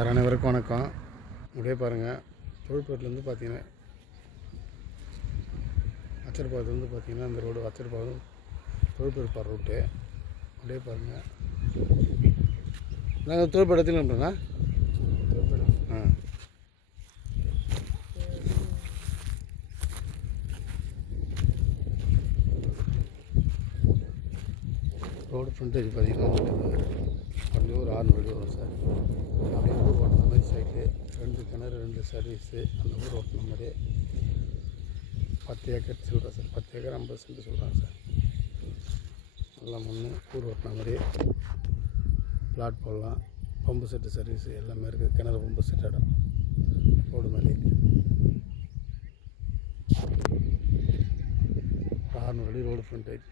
Sir அனைவருக்கும் வணக்கம். அப்படியே பாருங்கள், தொழிற்பேட்டிலேருந்து பார்த்தீங்கன்னா அச்சர்பாதத்துலேருந்து பார்த்தீங்கன்னா இந்த ரோடு அச்சர்பாதம் தொழிற்பேட் போகிற ரூட்டு. அப்படியே பாருங்கள், நாங்கள் தொழிற்பேட் எடுத்துன்னு பண்ணுறோங்க. ரோடு ஃப்ரண்டேஜ் பார்த்தீங்கன்னா அப்படியே ஒரு 600 அடி வரும் சார். அப்படியே ஊர் ஓட்டுற மாதிரி சைட்டு, 2 கிணறு 2 சர்வீஸு, அந்த ஊர் ஓட்டுன மாதிரியே 10 ஏக்கர் சொல்கிறேன் சார். 10 ஏக்கர் 50 சென்ட் சொல்கிறாங்க சார். எல்லாம் ஊர் ஓட்டின மாதிரியே பிளாட் போடலாம். பம்பு செட்டு சர்வீஸு எல்லாமே இருக்குது. கிணறு பம்பு செட் இடம் ரோடு மேலே 600 அடி ரோடு ஃப்ரண்டேஜ்.